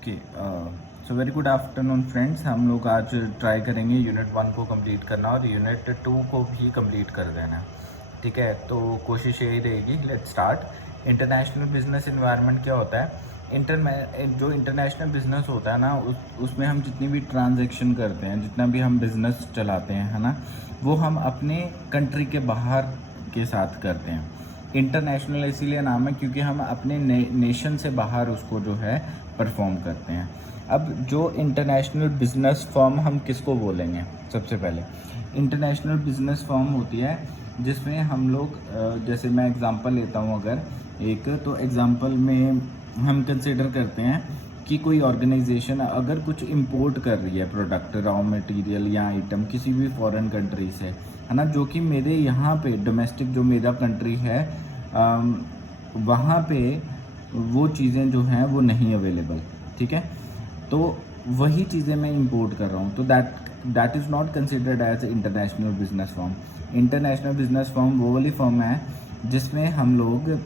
Okay, so very good afternoon friends. हम लोग आज ट्राई करेंगे यूनिट 1 को कंप्लीट करना और यूनिट 2 को भी कंप्लीट कर देना। ठीक है, तो कोशिश यही रहेगी। Let's start. International business environment क्या होता है? जो इंटरनेशनल बिजनेस होता है ना, उसमें हम जितनी भी ट्रांजैक्शन करते हैं, जितना भी हम बिजनेस चलाते हैं, है ना, वो हम अपने कंट्री के बाहर के साथ करते हैं। इंटरनेशनल इसीलिए नाम है क्योंकि हम अपने नेशन से बाहर उसको जो है परफॉर्म करते हैं। अब जो इंटरनेशनल बिजनेस फर्म हम किसको बोलेंगे? सबसे पहले इंटरनेशनल बिजनेस फर्म होती है जिसमें हम लोग जैसे मैं एग्जांपल लेता हूँ, अगर एक तो एग्जांपल में हम कंसिडर करते हैं कि कोई ऑर्गेनाइजेशन अगर कुछ इंपोर्ट कर रही है प्रोडक्ट, रॉ मटेरियल या आइटम किसी भी फॉरेन कंट्री से, है ना, जो कि मेरे यहाँ पे डोमेस्टिक जो मेरा कंट्री है वहाँ पे वो चीज़ें जो हैं वो नहीं अवेलेबल। ठीक है, तो वही चीज़ें मैं इंपोर्ट कर रहा हूँ, तो that is not considered as international business firm. International business firm वो वाली फर्म है जिसमें हम लोग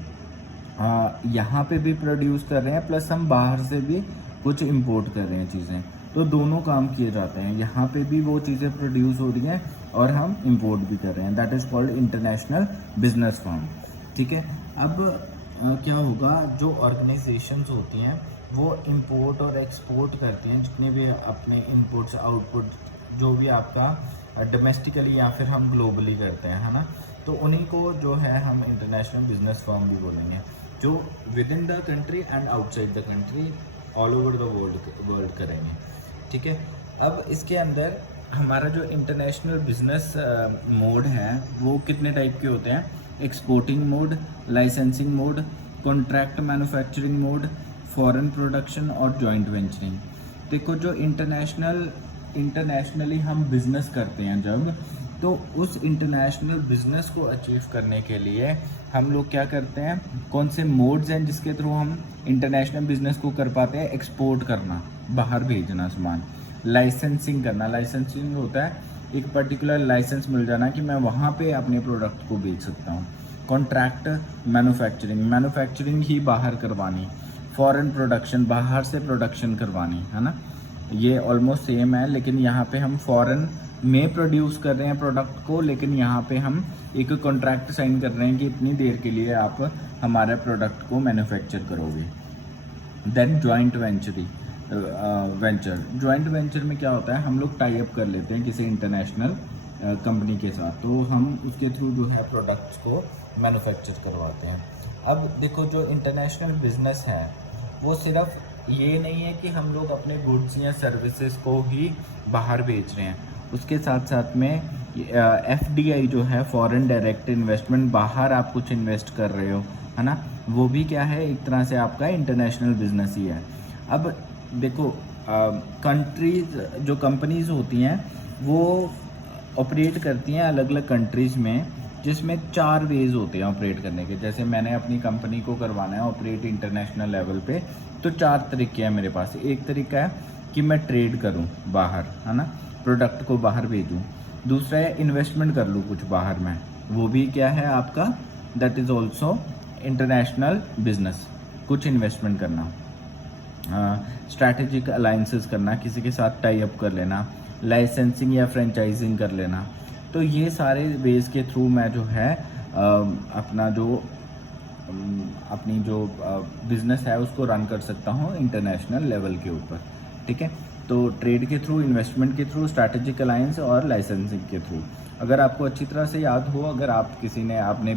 यहाँ पे भी प्रोड्यूस कर रहे हैं प्लस हम बाहर से भी कुछ इंपोर्ट कर रहे हैं चीज़ें, तो दोनों काम किए जाते हैं। यहाँ पे भी वो चीज़ें प्रोड्यूस हो रही हैं और हम इंपोर्ट भी कर रहे हैं। That is called international business firm. ठीक है, अब क्या होगा, जो ऑर्गेनाइजेशंस होती हैं वो इंपोर्ट और एक्सपोर्ट करती हैं, जितने भी अपने इनपुट्स आउटपुट जो भी आपका डोमेस्टिकली या फिर हम ग्लोबली करते हैं, है ना, तो उन्हीं को जो है हम इंटरनेशनल बिजनेस फर्म भी बोलेंगे, जो with in the country and outside the country all over the world करेंगे। ठीक है, अब इसके अंदर हमारा जो इंटरनेशनल बिजनेस मोड है वो कितने टाइप के होते हैं? Exporting mode, licensing mode, contract manufacturing mode, foreign production और जॉइंट वेंचरिंग। देखो, जो इंटरनेशनली हम बिजनेस करते हैं जब, तो उस इंटरनेशनल बिजनेस को अचीव करने के लिए हम लोग क्या करते हैं, कौन से मोड्स हैं जिसके थ्रू हम इंटरनेशनल बिजनेस को कर पाते हैं? एक्सपोर्ट करना, बाहर भेजना सामान। लाइसेंसिंग करना, लाइसेंसिंग होता है एक पर्टिकुलर लाइसेंस मिल जाना कि मैं वहाँ पे अपने प्रोडक्ट को बेच सकता हूँ। कॉन्ट्रैक्ट मैन्युफैक्चरिंग, मैन्युफैक्चरिंग ही बाहर करवानी। फॉरेन प्रोडक्शन, बाहर से प्रोडक्शन करवानी, है ना, ये ऑलमोस्ट सेम है, लेकिन यहाँ पे हम फॉरेन में प्रोड्यूस कर रहे हैं प्रोडक्ट को, लेकिन यहाँ पे हम एक कॉन्ट्रैक्ट साइन कर रहे हैं कि इतनी देर के लिए आप हमारे प्रोडक्ट को मैन्युफैक्चर करोगे। देन जॉइंट जॉइंट वेंचर में क्या होता है, हम लोग टाई अप कर लेते हैं किसी इंटरनेशनल कंपनी के साथ, तो हम उसके थ्रू जो है प्रोडक्ट्स को मैन्युफैक्चर करवाते हैं। अब देखो, जो इंटरनेशनल बिजनेस है वो सिर्फ ये नहीं है कि हम लोग अपने गुड्स या सर्विसेज को ही बाहर बेच रहे हैं, उसके साथ साथ में FDI जो है, फॉरेन डायरेक्ट इन्वेस्टमेंट, बाहर आप कुछ इन्वेस्ट कर रहे हो, है ना, वो भी क्या है, एक तरह से आपका इंटरनेशनल बिजनेस ही है। अब देखो, कंट्रीज जो कंपनीज होती हैं वो ऑपरेट करती हैं अलग अलग कंट्रीज़ में, जिसमें 4 वेज़ होते हैं ऑपरेट करने के। जैसे मैंने अपनी कंपनी को करवाना है ऑपरेट इंटरनेशनल लेवल पे, तो 4 तरीके हैं मेरे पास। एक तरीका है कि मैं ट्रेड करूं बाहर, है ना, प्रोडक्ट को बाहर भेजूं। दूसरा है इन्वेस्टमेंट कर लूं कुछ बाहर में, वो भी क्या है आपका, that is also international business, कुछ इन्वेस्टमेंट करना। स्ट्रैटेजिक अलाइंसेस करना, किसी के साथ टाई अप कर लेना, लाइसेंसिंग या फ्रेंचाइजिंग कर लेना। तो ये सारे वेज के थ्रू मैं जो है अपनी जो बिज़नेस है उसको रन कर सकता हूँ इंटरनेशनल लेवल के ऊपर। ठीक है, तो ट्रेड के थ्रू, इन्वेस्टमेंट के थ्रू, स्ट्रैटेजिक अलायंस और लाइसेंसिंग के थ्रू। अगर आपको अच्छी तरह से याद हो, अगर आपने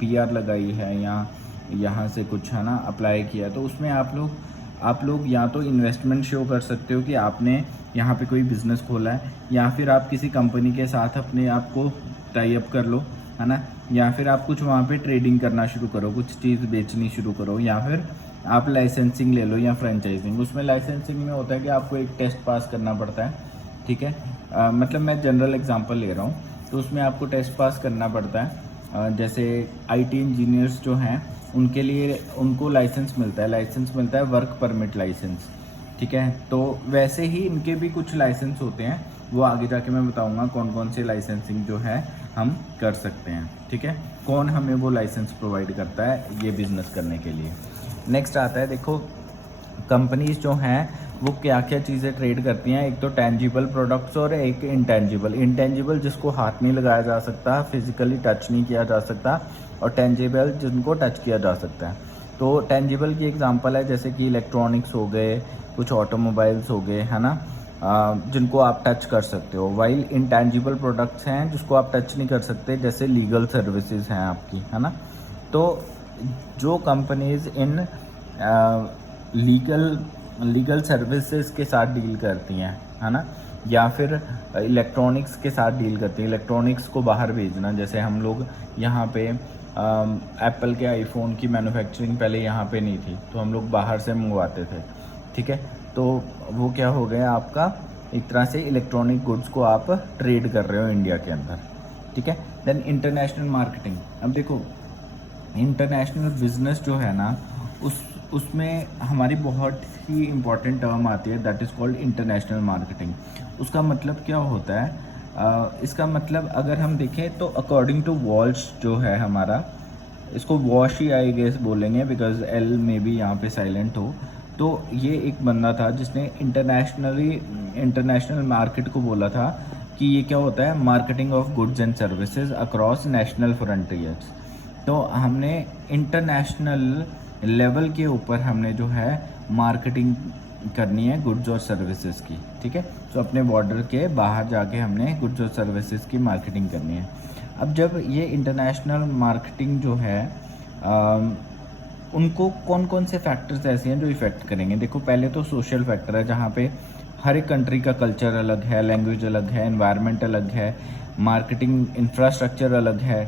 PR लगाई है या यहाँ से कुछ, है ना, अप्लाई किया, तो उसमें आप लोग या तो इन्वेस्टमेंट शो कर सकते हो कि आपने यहाँ पे कोई बिज़नेस खोला है, या फिर आप किसी कंपनी के साथ अपने आप को टाई अप कर लो, है ना, या फिर आप कुछ वहाँ पे ट्रेडिंग करना शुरू करो, कुछ चीज़ बेचनी शुरू करो, या फिर आप लाइसेंसिंग ले लो या फ्रेंचाइजिंग। उसमें लाइसेंसिंग में होता है कि आपको एक टेस्ट पास करना पड़ता है। ठीक है, मतलब मैं जनरल एग्जांपल ले रहा हूँ, तो उसमें आपको टेस्ट पास करना पड़ता है। जैसे IT इंजीनियर्स जो हैं उनके लिए उनको लाइसेंस मिलता है वर्क परमिट लाइसेंस। ठीक है, तो वैसे ही इनके भी कुछ लाइसेंस होते हैं, वो आगे जाके मैं बताऊंगा कौन कौन से लाइसेंसिंग जो है हम कर सकते हैं। ठीक है, कौन हमें वो लाइसेंस प्रोवाइड करता है ये बिज़नेस करने के लिए। नेक्स्ट आता है, देखो, कंपनीज जो हैं वो क्या क्या चीज़ें ट्रेड करती हैं, एक तो टेंजिबल प्रोडक्ट्स और एक इंटेंजिबल जिसको हाथ नहीं लगाया जा सकता, फिजिकली टच नहीं किया जा सकता, और टेंजिबल जिनको टच किया जा सकता है। तो टेंजिबल की एग्जांपल है जैसे कि इलेक्ट्रॉनिक्स हो गए, कुछ ऑटोमोबाइल्स हो गए, है ना, जिनको आप टच कर सकते हो। वाइल इंटेंजिबल प्रोडक्ट्स हैं जिसको आप टच नहीं कर सकते, जैसे लीगल सर्विसेज हैं आपकी, है ना। तो जो कंपनीज इन लीगल सर्विसेज के साथ डील करती हैं, है ना, या फिर इलेक्ट्रॉनिक्स के साथ डील करती हैं, इलेक्ट्रॉनिक्स को बाहर भेजना, जैसे हम लोग यहाँ पे एप्पल के आईफोन की मैन्युफैक्चरिंग पहले यहाँ पे नहीं थी, तो हम लोग बाहर से मंगवाते थे, ठीक है। तो वो क्या हो गया आपका, एक तरह से इलेक्ट्रॉनिक गुड्स को आप ट्रेड कर रहे हो इंडिया के अंदर, ठीक है। Then international marketing. अब देखो इंटरनेशनल बिजनेस जो है ना, उसमें हमारी बहुत ही इम्पॉर्टेंट टर्म आती है, that is called international marketing. उसका मतलब क्या होता है, इसका मतलब अगर हम देखें तो अकॉर्डिंग टू वॉल्श जो है हमारा, इसको वॉश ही आई गेस बोलेंगे बिकॉज एल में भी यहाँ पे साइलेंट हो। तो ये एक बंदा था जिसने इंटरनेशनल मार्केट को बोला था कि ये क्या होता है, marketing of goods and services across national frontiers. तो हमने इंटरनेशनल लेवल के ऊपर हमने जो है मार्केटिंग करनी है गुड्स और सर्विसेज की, ठीक है। तो अपने बॉर्डर के बाहर जाके हमने गुड्स और सर्विसेज की मार्केटिंग करनी है। अब जब ये इंटरनेशनल मार्केटिंग जो है उनको कौन कौन से फैक्टर्स ऐसे हैं जो इफ़ेक्ट करेंगे। देखो पहले तो सोशल फैक्टर है, जहाँ पे हर एक कंट्री का कल्चर अलग है, लैंग्वेज अलग है, एनवायरनमेंट अलग है, मार्केटिंग इंफ्रास्ट्रक्चर अलग है,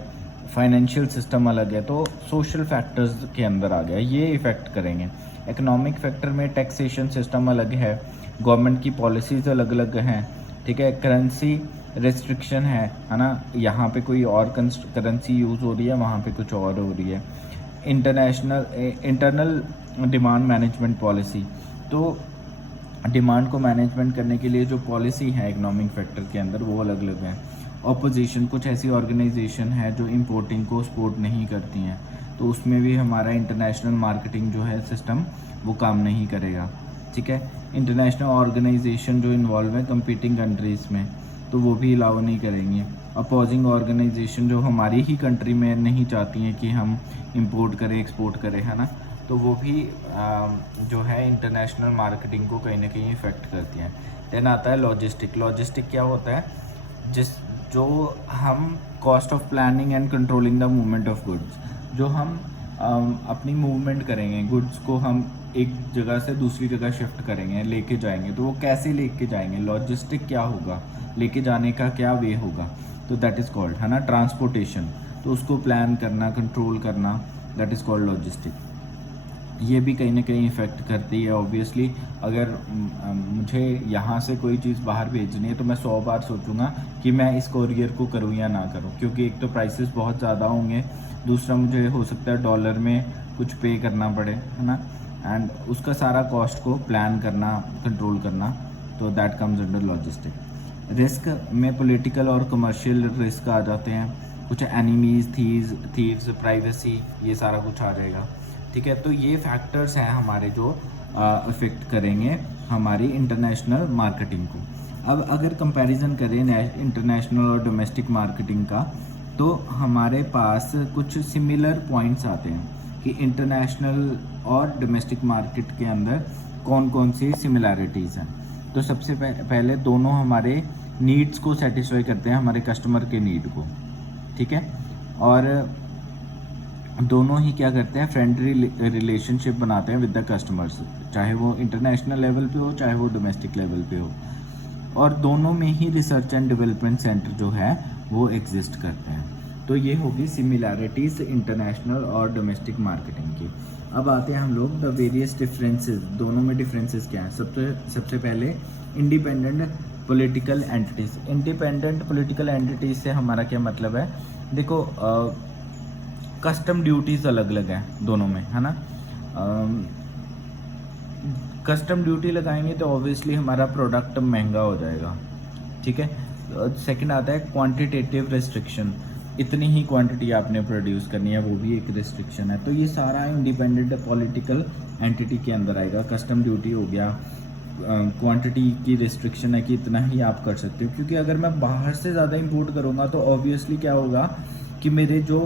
फाइनेंशियल सिस्टम अलग है, तो सोशल फैक्टर्स के अंदर आ गया, ये इफ़ेक्ट करेंगे। इकोनॉमिक फैक्टर में टैक्सेशन सिस्टम अलग है, गवर्नमेंट की पॉलिसीज़ अलग अलग हैं, ठीक है। करेंसी रेस्ट्रिक्शन है ना, यहाँ पे कोई और करेंसी यूज़ हो रही है, वहाँ पे कुछ और हो रही है। इंटरनल डिमांड मैनेजमेंट पॉलिसी, तो डिमांड को मैनेजमेंट करने के लिए जो पॉलिसी है इकोनॉमिक फैक्टर के अंदर वो अलग अलग है। ऑपोजिशन, कुछ ऐसी ऑर्गेनाइजेशन है जो इंपोर्टिंग को सपोर्ट नहीं करती हैं, तो उसमें भी हमारा इंटरनेशनल मार्केटिंग जो है सिस्टम वो काम नहीं करेगा, ठीक है। इंटरनेशनल ऑर्गेनाइजेशन जो इन्वॉल्व है कंपीटिंग कंट्रीज़ में, तो वो भी अलाउ नहीं करेंगे। अपोजिंग ऑर्गेनाइजेशन जो हमारी ही कंट्री में नहीं चाहती हैं कि हम इंपोर्ट करें एक्सपोर्ट करें, है ना, तो वो भी जो है इंटरनेशनल मार्केटिंग को कहीं ना कहीं इफ़ेक्ट करती हैं। देन आता है लॉजिस्टिक क्या होता है, जो हम cost of planning and controlling the movement of goods, जो हम अपनी मूवमेंट करेंगे, गुड्स को हम एक जगह से दूसरी जगह शिफ्ट करेंगे, लेके जाएंगे, तो वो कैसे लेके जाएंगे, लॉजिस्टिक क्या होगा, लेके जाने का क्या वे होगा, तो दैट इज़ कॉल्ड, है ना, ट्रांसपोर्टेशन। तो उसको प्लान करना, कंट्रोल करना, दैट इज़ कॉल्ड लॉजिस्टिक। ये भी कहीं ना कहीं इफ़ेक्ट करती है ऑब्वियसली। अगर मुझे यहाँ से कोई चीज़ बाहर भेजनी है तो मैं 100 बार सोचूंगा कि मैं इस कोरियर को करूँ या ना करूँ, क्योंकि एक तो प्राइसेस बहुत ज़्यादा होंगे, दूसरा मुझे हो सकता है डॉलर में कुछ पे करना पड़े, है ना, एंड उसका सारा कॉस्ट को प्लान करना, कंट्रोल करना, तो that comes under logistic. Risk में पॉलिटिकल और कमर्शियल रिस्क आ जाते हैं, कुछ एनिमीज़, थीव्स, प्राइवेसी, ये सारा कुछ आ जाएगा, ठीक है। तो ये फैक्टर्स हैं हमारे जो अफेक्ट करेंगे हमारी इंटरनेशनल मार्केटिंग को। अब अगर कंपैरिजन करें इंटरनेशनल और डोमेस्टिक मार्केटिंग का, तो हमारे पास कुछ सिमिलर पॉइंट्स आते हैं कि इंटरनेशनल और डोमेस्टिक मार्केट के अंदर कौन कौन सी सिमिलैरिटीज़ हैं। तो सबसे पहले दोनों हमारे नीड्स को सेटिस्फाई करते हैं, हमारे कस्टमर के नीड को, ठीक है, और दोनों ही क्या करते हैं, फ्रेंडली रिलेशनशिप बनाते हैं विद द कस्टमर्स, चाहे वो इंटरनेशनल लेवल पे हो चाहे वो डोमेस्टिक लेवल पे हो, और दोनों में ही रिसर्च एंड डेवलपमेंट सेंटर जो है वो एग्जिस्ट करते हैं। तो ये होगी सिमिलैरिटीज़ इंटरनेशनल और डोमेस्टिक मार्केटिंग की। अब आते हैं हम लोग द वेरियस डिफरेंसेस, दोनों में डिफरेंसेस क्या हैं। सबसे पहले independent political entities. Independent political entities से हमारा क्या मतलब है, देखो कस्टम ड्यूटीज़ अलग अलग हैं दोनों में, है ना। कस्टम ड्यूटी लगाएंगे तो ऑब्वियसली हमारा प्रोडक्ट महंगा हो जाएगा, ठीक है। सेकंड आता है क्वांटिटेटिव रेस्ट्रिक्शन, इतनी ही क्वांटिटी आपने प्रोड्यूस करनी है, वो भी एक रिस्ट्रिक्शन है। तो ये सारा इंडिपेंडेंट पॉलिटिकल एंटिटी के अंदर आएगा। कस्टम ड्यूटी हो गया, क्वांटिटी की रिस्ट्रिक्शन है कि इतना ही आप कर सकते हो, क्योंकि अगर मैं बाहर से ज़्यादा इंपोर्ट करूँगा तो ऑब्वियसली क्या होगा कि मेरे जो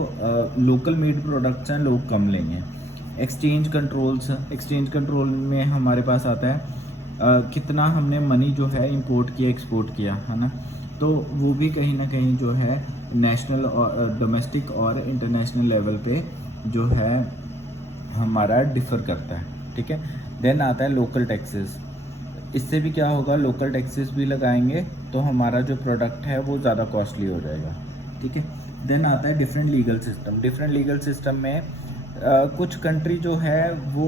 लोकल मेड प्रोडक्ट्स हैं लोग कम लेंगे। एक्सचेंज कंट्रोल में हमारे पास आता है कितना हमने मनी जो है इंपोर्ट किया एक्सपोर्ट किया, है ना। तो वो भी कहीं ना कहीं जो है नेशनल और डोमेस्टिक और इंटरनेशनल लेवल पे जो है हमारा डिफ़र करता है, ठीक है। देन आता है लोकल टैक्सेस। इससे भी क्या होगा, लोकल टैक्सेस भी लगाएंगे तो हमारा जो प्रोडक्ट है वो ज़्यादा कॉस्टली हो जाएगा, ठीक है। देन आता है डिफरेंट लीगल सिस्टम में कुछ कंट्री जो है वो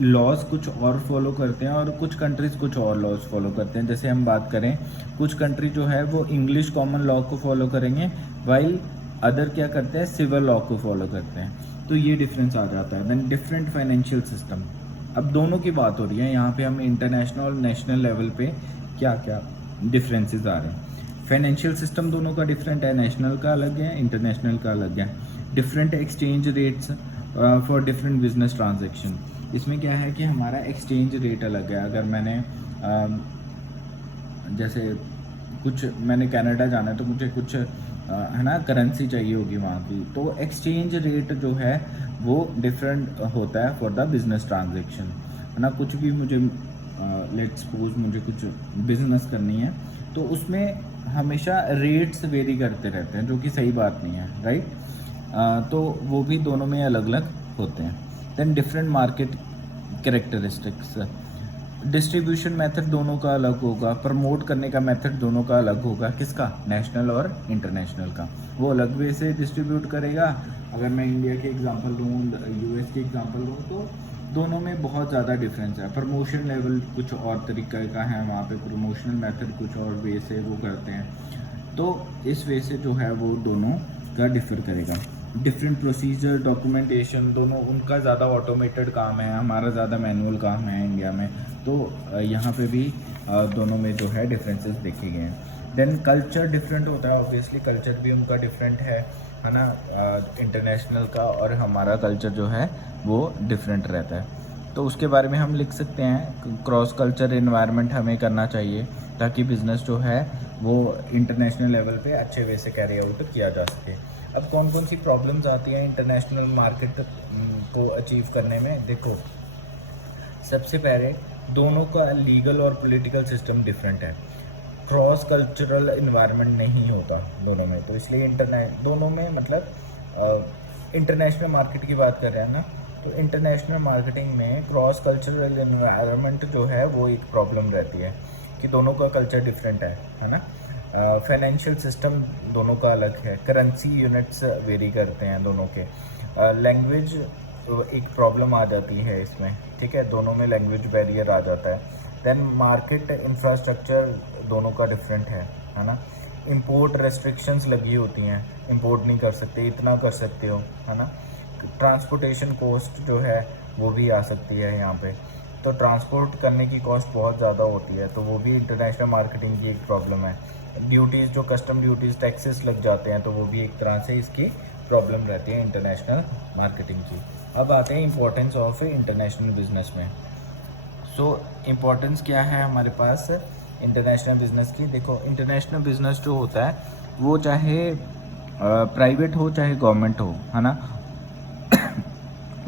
लॉज कुछ और फॉलो करते हैं और कुछ कंट्रीज़ कुछ और लॉज फॉलो करते हैं। जैसे हम बात करें, कुछ कंट्री जो है वो इंग्लिश कॉमन लॉ को फॉलो करेंगे, वाइल अदर क्या करते हैं, सिविल लॉ को फॉलो करते हैं। तो ये डिफरेंस आ जाता है। देन डिफरेंट फाइनेंशियल सिस्टम, अब दोनों की बात हो रही है यहाँ पे, हम इंटरनेशनल और नेशनल लेवल पे क्या क्या डिफरेंसेस आ रहे हैं। फाइनेंशियल सिस्टम दोनों का डिफरेंट है, नेशनल का अलग है, इंटरनेशनल का अलग है। Different exchange rates for different business transaction. इसमें क्या है कि हमारा एक्सचेंज रेट अलग है। अगर मैंने जैसे कुछ मैंने कनाडा जाना है तो मुझे कुछ है ना करेंसी चाहिए होगी वहाँ की, तो एक्सचेंज रेट जो है वो डिफरेंट होता है फॉर द बिजनेस ट्रांजेक्शन, है ना। कुछ भी मुझे लेट्स सपोज मुझे कुछ बिजनेस करनी है तो उसमें हमेशा रेट्स वेरी करते रहते हैं, जो कि सही बात नहीं है, राइट। तो वो भी दोनों में अलग अलग होते हैं। Then different market characteristics, distribution method दोनों का अलग होगा, प्रमोट करने का मेथड दोनों का अलग होगा। किसका, नेशनल और इंटरनेशनल का। वो अलग वे से डिस्ट्रीब्यूट करेगा। अगर मैं इंडिया के एग्जांपल दूँ, यूएस के एग्जांपल दूँ, तो दोनों में बहुत ज़्यादा डिफरेंस है। प्रमोशन लेवल कुछ और तरीके का है वहाँ पे, प्रमोशनल मेथड कुछ और वे से वो करते हैं। तो इस वे से जो है वो दोनों का डिफर करेगा। डिफरेंट प्रोसीजर, डॉक्यूमेंटेशन, दोनों उनका ज़्यादा ऑटोमेटेड काम है, हमारा ज़्यादा मैनुअल काम है इंडिया में। तो यहाँ पे भी दोनों में जो है डिफरेंसेस देखे गए हैं। देन कल्चर डिफरेंट होता है, ऑब्वियसली कल्चर भी उनका डिफरेंट है ना, इंटरनेशनल का, और हमारा कल्चर जो है वो डिफरेंट रहता है। तो उसके बारे में हम लिख सकते हैं, क्रॉस कल्चर इन्वायरमेंट हमें करना चाहिए ताकि बिज़नेस जो है वो इंटरनेशनल लेवल पे अच्छे वे से कैरी आउट किया जा सके। अब कौन कौन सी प्रॉब्लम्स आती हैं इंटरनेशनल मार्केट को अचीव करने में, देखो सबसे पहले दोनों का लीगल और पॉलिटिकल सिस्टम डिफरेंट है, क्रॉस कल्चरल इन्वायरमेंट नहीं होता दोनों में। तो इसलिए दोनों में मतलब इंटरनेशनल मार्केट की बात कर रहे हैं ना, तो इंटरनेशनल मार्केटिंग में क्रॉस कल्चरल इन्वायरमेंट जो है वो एक प्रॉब्लम रहती है कि दोनों का कल्चर डिफरेंट है ना। फाइनेंशियल सिस्टम दोनों का अलग है, करेंसी यूनिट्स वेरी करते हैं दोनों के। लैंग्वेज एक प्रॉब्लम आ जाती है इसमें, ठीक है, दोनों में लैंग्वेज बैरियर आ जाता है। देन मार्केट इंफ्रास्ट्रक्चर दोनों का डिफरेंट है ना। इंपोर्ट रेस्ट्रिक्शंस लगी होती हैं, इंपोर्ट नहीं कर सकते, इतना कर सकते हो, है ना। ट्रांसपोर्टेशन कॉस्ट जो है वो भी आ सकती है यहाँ पे, तो ट्रांसपोर्ट करने की कॉस्ट बहुत ज़्यादा होती है, तो वो भी इंटरनेशनल मार्केटिंग की एक प्रॉब्लम है। ड्यूटीज़ जो कस्टम ड्यूटीज़ टैक्सेस लग जाते हैं, तो वो भी एक तरह से इसकी प्रॉब्लम रहती है इंटरनेशनल मार्केटिंग की। अब आते हैं इंपॉर्टेंस ऑफ इंटरनेशनल बिजनेस में। सो इम्पोर्टेंस क्या है हमारे पास इंटरनेशनल बिजनेस की, देखो इंटरनेशनल बिजनेस जो होता है वो चाहे प्राइवेट हो चाहे गवर्नमेंट हो, है ना।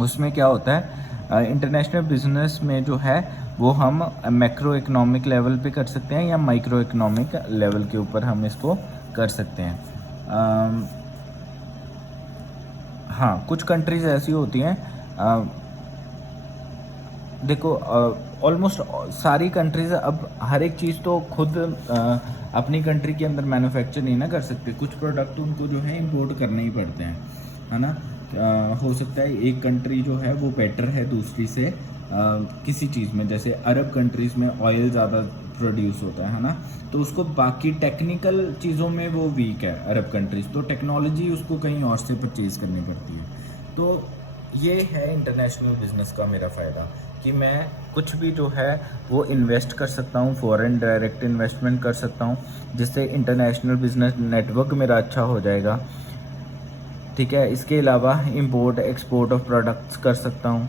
उसमें क्या होता है, इंटरनेशनल बिजनेस में जो है वो हम मैक्रो इकोनॉमिक लेवल पे कर सकते हैं या माइक्रो इकोनॉमिक लेवल के ऊपर हम इसको कर सकते हैं। हाँ, कुछ कंट्रीज़ ऐसी होती हैं, देखो ऑलमोस्ट सारी कंट्रीज़ अब हर एक चीज़ तो खुद अपनी कंट्री के अंदर मैन्युफैक्चर नहीं ना कर सकते, कुछ प्रोडक्ट उनको जो है इंपोर्ट करने ही पड़ते हैं, है ना। हो सकता है एक कंट्री जो है वो बेटर है दूसरी से किसी चीज़ में, जैसे अरब कंट्रीज़ में ऑयल ज़्यादा प्रोड्यूस होता है ना, तो उसको बाकी टेक्निकल चीज़ों में वो वीक है अरब कंट्रीज़, तो टेक्नोलॉजी उसको कहीं और से परचेज़ करनी पड़ती है। तो ये है इंटरनेशनल बिजनेस का मेरा फ़ायदा कि मैं कुछ भी जो है वो इन्वेस्ट कर सकता हूँ, फॉरेन डायरेक्ट इन्वेस्टमेंट कर सकता हूँ, जिससे इंटरनेशनल बिजनेस नेटवर्क मेरा अच्छा हो जाएगा, ठीक है। इसके अलावा इंपोर्ट एक्सपोर्ट ऑफ प्रोडक्ट्स कर सकता हूँ,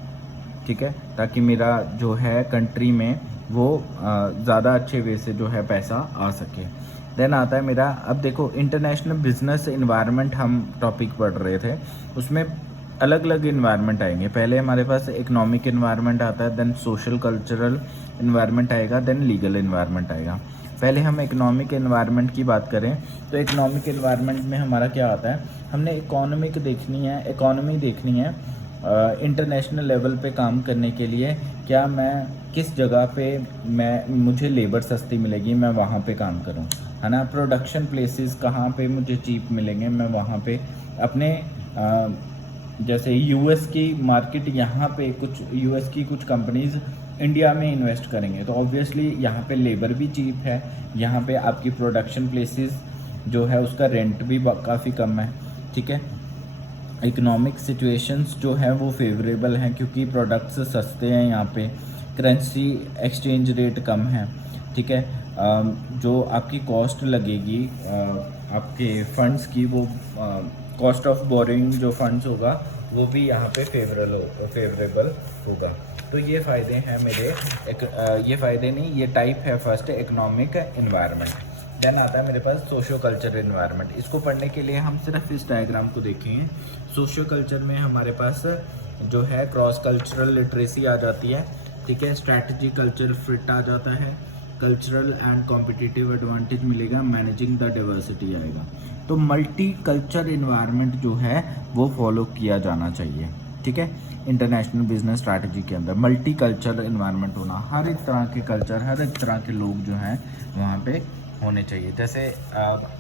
ठीक है, ताकि मेरा जो है कंट्री में वो ज़्यादा अच्छे वे से जो है पैसा आ सके। देन आता है मेरा, अब देखो इंटरनेशनल बिजनेस इन्वायरमेंट हम टॉपिक पढ़ रहे थे, उसमें अलग अलग इन्वायरमेंट आएंगे। पहले हमारे पास इकोनॉमिक इन्वायरमेंट आता है, देन सोशल कल्चरल इन्वायरमेंट आएगा, देन लीगल इन्वायरमेंट आएगा। पहले हम इकोनॉमिक इन्वायरमेंट की बात करें तो इकोनॉमिक इन्वायरमेंट में हमारा क्या आता है, हमने इकोनॉमी देखनी है इंटरनेशनल लेवल पे काम करने के लिए। क्या मैं किस जगह पे मुझे लेबर सस्ती मिलेगी, मैं वहाँ पे काम करूँ, है ना। प्रोडक्शन प्लेसेस कहाँ पे मुझे चीप मिलेंगे, मैं वहाँ पे अपने जैसे यूएस की मार्केट, यहाँ पे कुछ यूएस की कुछ कंपनीज़ इंडिया में इन्वेस्ट करेंगे तो ऑब्वियसली यहाँ पे लेबर भी चीप है, यहाँ पे आपकी प्रोडक्शन प्लेसेस जो है उसका रेंट भी काफ़ी कम है, ठीक है। इकोनॉमिक सिचुएशंस जो है वो फेवरेबल हैं क्योंकि प्रोडक्ट्स सस्ते हैं, यहाँ पे करेंसी एक्सचेंज रेट कम है, ठीक है। जो आपकी कॉस्ट लगेगी आपके फंड्स की, वो कॉस्ट ऑफ बोरिंग जो फंड्स होगा वो भी यहाँ पे फेवरेबल होगा। तो ये फ़ायदे हैं मेरे ये फ़ायदे नहीं, ये टाइप है फर्स्ट इकोनॉमिक इन्वायरमेंट। देन आता है मेरे पास सोशियो कल्चर इन्वायरमेंट। इसको पढ़ने के लिए हम सिर्फ इस डायग्राम को देखेंगे। सोशियो कल्चर में हमारे पास जो है क्रॉस कल्चरल लिटरेसी आ जाती है, ठीक है। स्ट्रैटेजी कल्चर फिट आ जाता है, कल्चरल एंड कॉम्पिटिटिव एडवांटेज मिलेगा, मैनेजिंग द डाइवर्सिटी आएगा। तो मल्टी कल्चर इन्वायरमेंट जो है वो फॉलो किया जाना चाहिए, ठीक है। इंटरनेशनल बिजनेस स्ट्रैटेजी के अंदर मल्टी कल्चर इन्वायरमेंट होना, हर एक तरह के कल्चर, हर एक तरह के लोग जो हैं वहाँ पे होने चाहिए। जैसे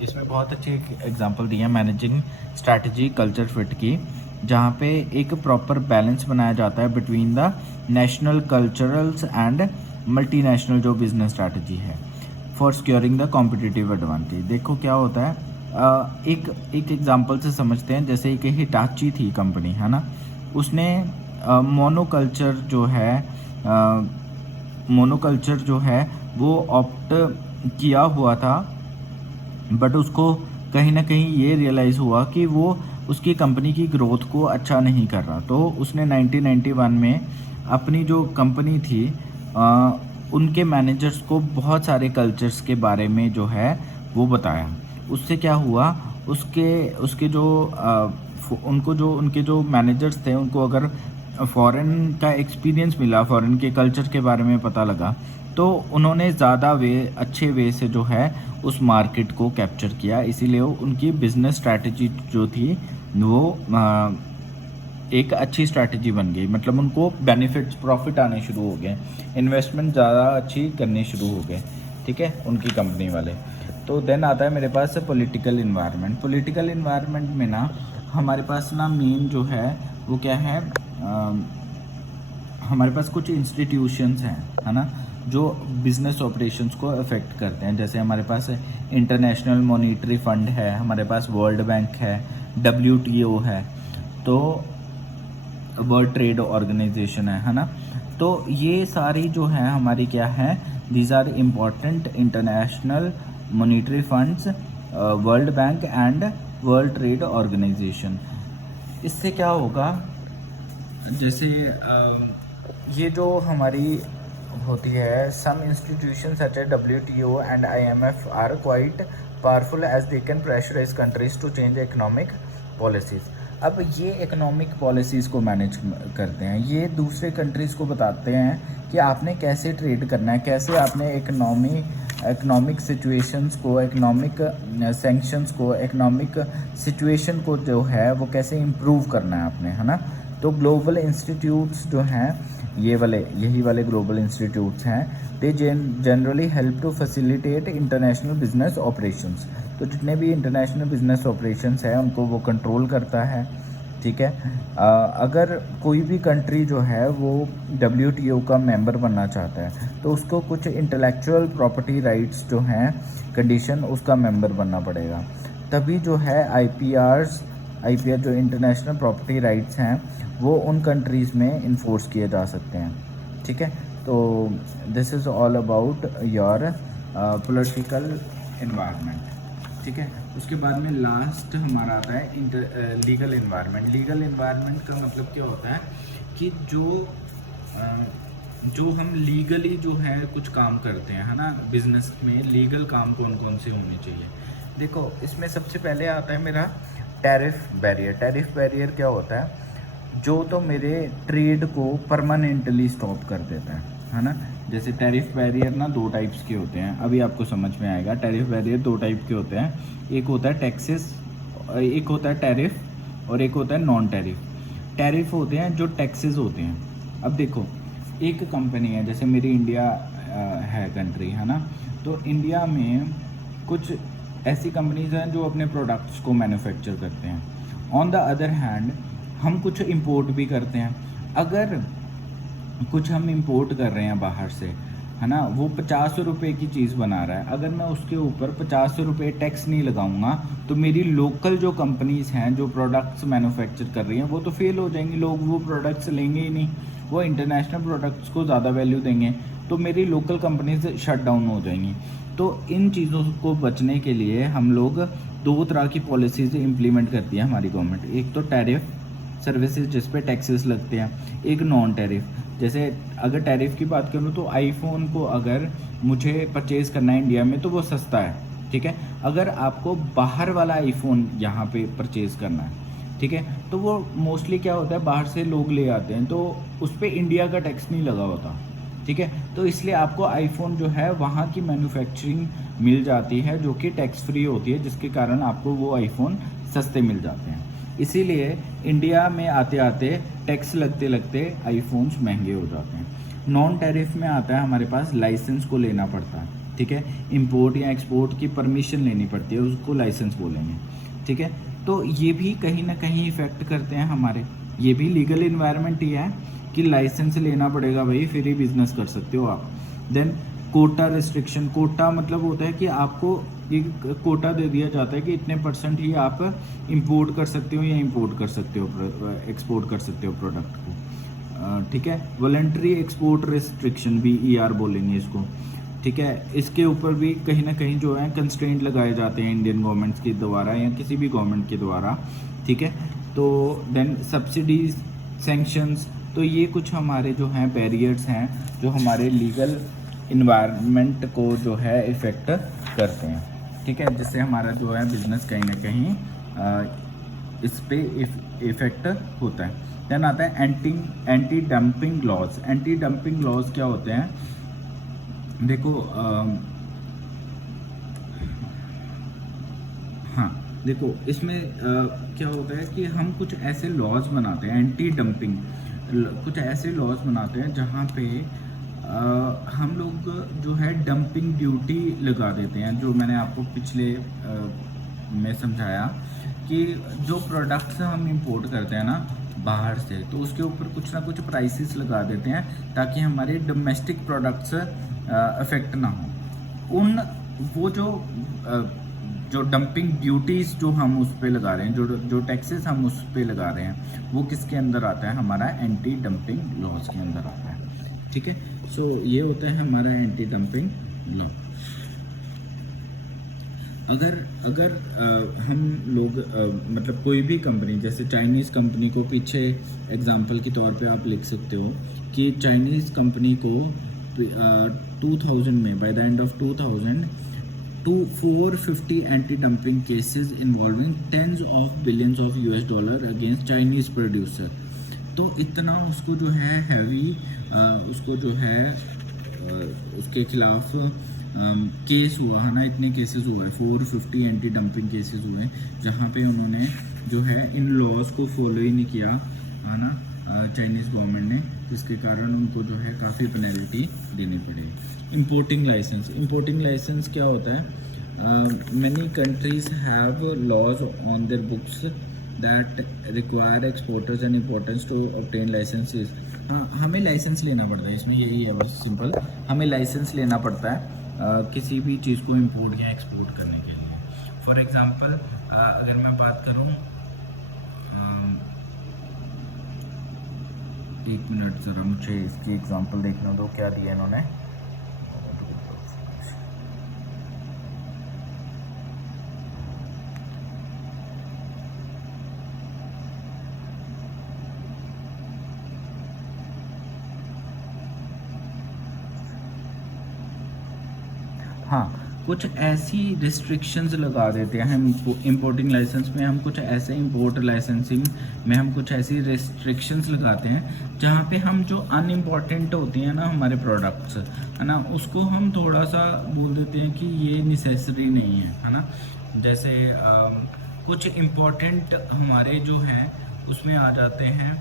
इसमें बहुत अच्छी एग्जांपल दी है मैनेजिंग स्ट्रैटेजी कल्चर फिट की, जहाँ पे एक प्रॉपर बैलेंस बनाया जाता है between the national culturals and multinational जो बिजनेस स्ट्रैटेजी है for securing the competitive advantage. देखो क्या होता है, एक एग्जांपल से समझते हैं। जैसे एक हिटाची थी कंपनी, है ना, उसने मोनोकल्चर जो है वो ऑप्ट किया हुआ था, बट उसको कहीं ना कहीं ये रियलाइज़ हुआ कि वो उसकी कंपनी की ग्रोथ को अच्छा नहीं कर रहा। तो उसने 1991 में अपनी जो कंपनी थी उनके मैनेजर्स को बहुत सारे कल्चर्स के बारे में जो है वो बताया। उससे क्या हुआ, उनके जो मैनेजर्स थे उनको अगर फॉरेन का एक्सपीरियंस मिला, फॉरेन के कल्चर के बारे में पता लगा, तो उन्होंने ज़्यादा अच्छे वे से जो है उस मार्केट को कैप्चर किया। इसीलिए उनकी बिजनेस स्ट्रैटेजी जो थी वो एक अच्छी स्ट्रैटेजी बन गई। मतलब उनको बेनिफिट्स, प्रॉफिट आने शुरू हो गए, इन्वेस्टमेंट ज़्यादा अच्छी करनी शुरू हो गए, ठीक है, उनकी कंपनी वाले। तो देन आता है मेरे पास पॉलिटिकल इन्वायरमेंट। पॉलिटिकल इन्वायरमेंट में ना हमारे पास ना मेन जो है वो क्या है, हमारे पास कुछ इंस्टीट्यूशंस हैं, है ना, जो बिज़नेस ऑपरेशंस को अफेक्ट करते हैं। जैसे हमारे पास इंटरनेशनल मॉनेटरी फंड है, हमारे पास वर्ल्ड बैंक है, WTO है, तो वर्ल्ड ट्रेड ऑर्गेनाइजेशन है ना। तो ये सारी जो है हमारी क्या है, these are important international monetary funds, world bank and world trade organisation. इससे क्या होगा, जैसे ये जो हमारी होती है, some institution such as WTO and IMF are quite powerful as they can pressurise countries to change economic policies. अब ये इकोनॉमिक पॉलिसीज़ को मैनेज करते हैं, ये दूसरे कंट्रीज़ को बताते हैं कि आपने कैसे ट्रेड करना है, कैसे आपने इकोनॉमिक सिचुएशंस को, इकोनॉमिक सैंक्शंस को, इकोनॉमिक सिचुएशन को जो है वो कैसे इम्प्रूव करना है आपने, है ना। तो ग्लोबल इंस्टीट्यूट्स जो हैं, यही वाले ग्लोबल इंस्टीट्यूट्स हैं, they generally help to facilitate international business operations. तो जितने भी इंटरनेशनल बिजनेस ऑपरेशंस हैं उनको वो कंट्रोल करता है, ठीक है। अगर कोई भी कंट्री जो है वो WTO का मेंबर बनना चाहता है तो उसको कुछ इंटेलेक्चुअल प्रॉपर्टी राइट्स जो हैं कंडीशन, उसका मेंबर बनना पड़ेगा, तभी जो है IPR जो इंटरनेशनल प्रॉपर्टी राइट्स हैं वो उन कंट्रीज़ में इन्फोर्स किए जा सकते हैं, ठीक है। तो this is all about your political environment, ठीक है। उसके बाद में लास्ट हमारा आता है लीगल इन्वायरमेंट। लीगल इन्वायरमेंट का मतलब क्या होता है कि जो जो हम लीगली जो है कुछ काम करते हैं, है ना, बिजनेस में लीगल काम कौन कौन से होने चाहिए। देखो, इसमें सबसे पहले आता है मेरा टैरिफ बैरियर। टैरिफ बैरियर क्या होता है? जो तो मेरे ट्रेड को परमानेंटली स्टॉप कर देता है ना। जैसे टैरिफ बैरियर ना दो टाइप्स के होते हैं, अभी आपको समझ में आएगा। टैरिफ बैरियर दो टाइप के होते हैं, एक होता है टैक्सेस, एक होता है टैरिफ और एक होता है नॉन टैरिफ। टैरिफ होते हैं जो टैक्सेस होते हैं। अब देखो, एक कंपनी है, जैसे मेरी इंडिया है कंट्री, है ना, तो इंडिया में कुछ ऐसी कंपनीज हैं जो अपने प्रोडक्ट्स को मैन्युफैक्चर करते हैं। ऑन द अदर हैंड हम कुछ इंपोर्ट भी करते हैं। अगर कुछ हम इंपोर्ट कर रहे हैं बाहर से, है ना, वो 50 रुपये की चीज़ बना रहा है, अगर मैं उसके ऊपर 50 रुपये टैक्स नहीं लगाऊंगा तो मेरी लोकल जो कंपनीज हैं जो प्रोडक्ट्स मैन्युफैक्चर कर रही हैं वो तो फेल हो जाएंगी। लोग वो प्रोडक्ट्स लेंगे ही नहीं, वो इंटरनेशनल प्रोडक्ट्स को ज़्यादा वैल्यू देंगे, तो मेरी लोकल कंपनीज शट डाउन हो जाएंगी। तो इन चीज़ों को बचने के लिए हम लोग दो तरह की पॉलिसीज़ इम्प्लीमेंट करती है हमारी गवर्नमेंट। एक तो टैरिफ सर्विसेज जिस पे टैक्सेस लगते हैं, एक नॉन टैरिफ। जैसे अगर टैरिफ की बात करूँ तो आईफोन को अगर मुझे परचेज़ करना है इंडिया में तो वो सस्ता है, ठीक है। अगर आपको बाहर वाला आईफोन यहाँ पे परचेज़ करना है, ठीक है, तो वो मोस्टली क्या होता है, बाहर से लोग ले आते हैं, तो उस पर इंडिया का टैक्स नहीं लगा होता, ठीक है। तो इसलिए आपको आईफोन जो है वहाँ की मैन्युफैक्चरिंग मिल जाती है जो कि टैक्स फ्री होती है, जिसके कारण आपको वो आईफोन सस्ते मिल जाते हैं। इसीलिए इंडिया में आते आते टैक्स लगते लगते आईफोन्स महंगे हो जाते हैं। नॉन टैरिफ में आता है हमारे पास लाइसेंस को लेना पड़ता है, ठीक है। इंपोर्ट या एक्सपोर्ट की परमिशन लेनी पड़ती है, उसको लाइसेंस बोलेंगे, ठीक है। तो ये भी कहीं ना कहीं इफ़ेक्ट करते हैं हमारे, ये भी लीगल इन्वायरमेंट ही है कि लाइसेंस लेना पड़ेगा भाई, फिर ही बिजनेस कर सकते हो आप। Then Kota restriction. कोटा मतलब होता है कि आपको एक कोटा दे दिया जाता है कि इतने % ही आप इंपोर्ट कर सकते हो या इंपोर्ट कर सकते हो, एक्सपोर्ट कर सकते हो प्रोडक्ट को, ठीक है। वॉलंटरी एक्सपोर्ट रिस्ट्रिक्शन, VER बोलेंगे इसको, ठीक है। इसके ऊपर भी कहीं ना कहीं जो है कंस्ट्रेंट लगाए जाते हैं इंडियन गवर्नमेंट्स के द्वारा या किसी भी गवर्नमेंट के द्वारा, ठीक है। तो देन सब्सिडीज, सैंक्शंस, तो ये कुछ हमारे जो हैं बैरियर्स हैं जो हमारे लीगल इन्वायरमेंट को जो है इफ़ेक्ट करते हैं, ठीक है, जिससे हमारा जो है बिजनेस कहीं ना कहीं इस पे इफ़ेक्ट होता है। देन आता है anti dumping laws. Anti dumping laws क्या होते हैं? देखो हाँ, देखो इसमें क्या होता है कि हम कुछ ऐसे लॉज बनाते हैं, एंटी डंपिंग कुछ ऐसे लॉज बनाते हैं जहाँ पे हम लोग जो है डंपिंग ड्यूटी लगा देते हैं। जो मैंने आपको पिछले में समझाया कि जो प्रोडक्ट्स हम इंपोर्ट करते हैं ना बाहर से, तो उसके ऊपर कुछ ना कुछ प्राइसेस लगा देते हैं ताकि हमारे डोमेस्टिक प्रोडक्ट्स अफेक्ट ना हो। उन वो जो डंपिंग ड्यूटीज़ जो हम उस पे लगा रहे हैं, जो टैक्सेस हम उस पे लगा रहे हैं, वो किसके अंदर आता है? हमारा एंटी डंपिंग लॉज के अंदर आता है, ठीक है। सो ये होता है हमारा एंटी डंपिंग लॉ। अगर हम लोग मतलब कोई भी कंपनी, जैसे चाइनीज़ कंपनी को पीछे एग्जांपल के तौर पे आप लिख सकते हो कि चाइनीज़ कंपनी को 2000 में, by the end of 2000, 450 anti dumping cases involving tens of billions of $US against Chinese producer. तो इतना उसको जो है हैवी उसको जो है उसके खिलाफ केस हुआ है ना, इतने केसेस हुए, 450 एंटी डंपिंग केसेस हुए जहाँ पे उन्होंने जो है इन लॉज को फॉलो ही नहीं किया, है ना, चाइनीज़ गवर्नमेंट ने, जिसके कारण उनको जो है काफ़ी पेनल्टी देनी पड़ेगी। इंपोर्टिंग लाइसेंस क्या होता है? Many countries have laws on their books that require exporters and importers to obtain licenses. हाँ, हमें लाइसेंस लेना पड़ता है, इसमें यही है बस सिंपल, हमें लाइसेंस लेना पड़ता है किसी भी चीज़ को इंपोर्ट या एक्सपोर्ट करने के लिए। फॉर एग्ज़ाम्पल अगर मैं बात करूँ, एक मिनट ज़रा मुझे इसकी एग्जांपल देखना दो, क्या दिया इन्होंने। हाँ, कुछ ऐसी रिस्ट्रिक्शंस लगा देते हैं हम इंपोर्टिंग लाइसेंस में, हम कुछ ऐसे इंपोर्ट लाइसेंसिंग में हम कुछ ऐसी रिस्ट्रिक्शंस लगाते हैं जहाँ पे हम जो अनइम्पॉर्टेंट होती हैं ना हमारे प्रोडक्ट्स, है ना, उसको हम थोड़ा सा बोल देते हैं कि ये नेसेसरी नहीं है ना। जैसे कुछ इम्पॉर्टेंट हमारे जो हैं उसमें आ जाते हैं,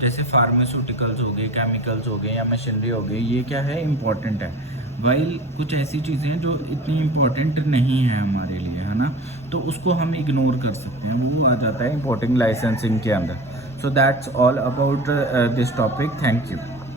जैसे फार्मास्यूटिकल्स हो गए, केमिकल्स हो गए या मशीनरी हो गई, ये क्या है, इम्पॉर्टेंट है। वाइल कुछ ऐसी चीज़ें हैं जो इतनी इम्पोर्टेंट नहीं है हमारे लिए, है ना, तो उसको हम इग्नोर कर सकते हैं, वो आ जाता है इम्पोर्टिंग लाइसेंसिंग के अंदर। So that's all about this topic. Thank you.